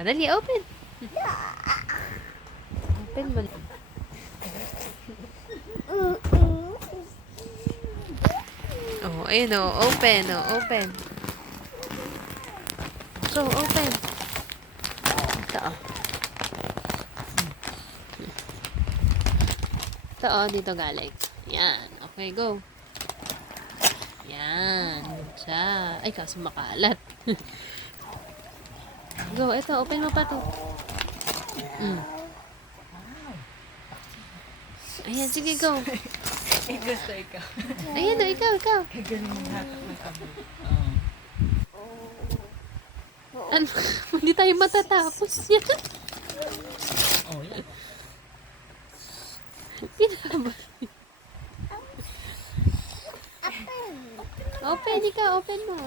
Dali, open. Open mo. Oh, ayun oh, open, oh, open. So, open. Ito, oh. Ito, oh, dito galing. Yan. Okay, go. Yan. Siya. Ay, kaso makalat. Go, ito, open mo pa to. Ayan, sige, go. Gusto ikaw. Ayan, oh, ikaw. Kagaling ng hatak ng kamay. Ano? Hindi tayo matatapos yan. Oh, yan. Pinaba. Open, ikaw, open mo.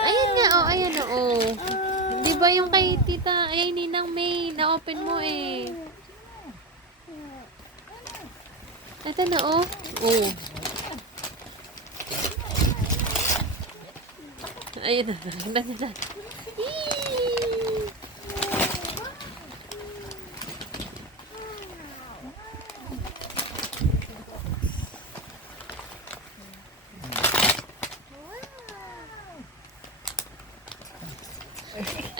Ayan nga, oh, ayan, oh. Di ba yung kay tita, ay, Ninang May, na-open mo eh. Ito na, oh. Oh. Ayun na, nakita nila.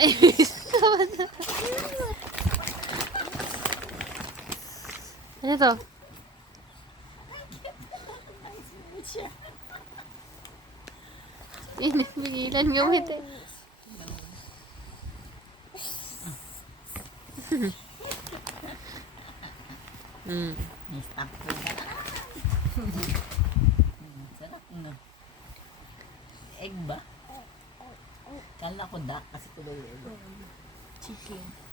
Ay, sawa na. Ano to? Pigilan nga mo ito. May stamp ko na. Sarap no. Egg ba? Kala ko duck kasi tuloy egg. Chicken.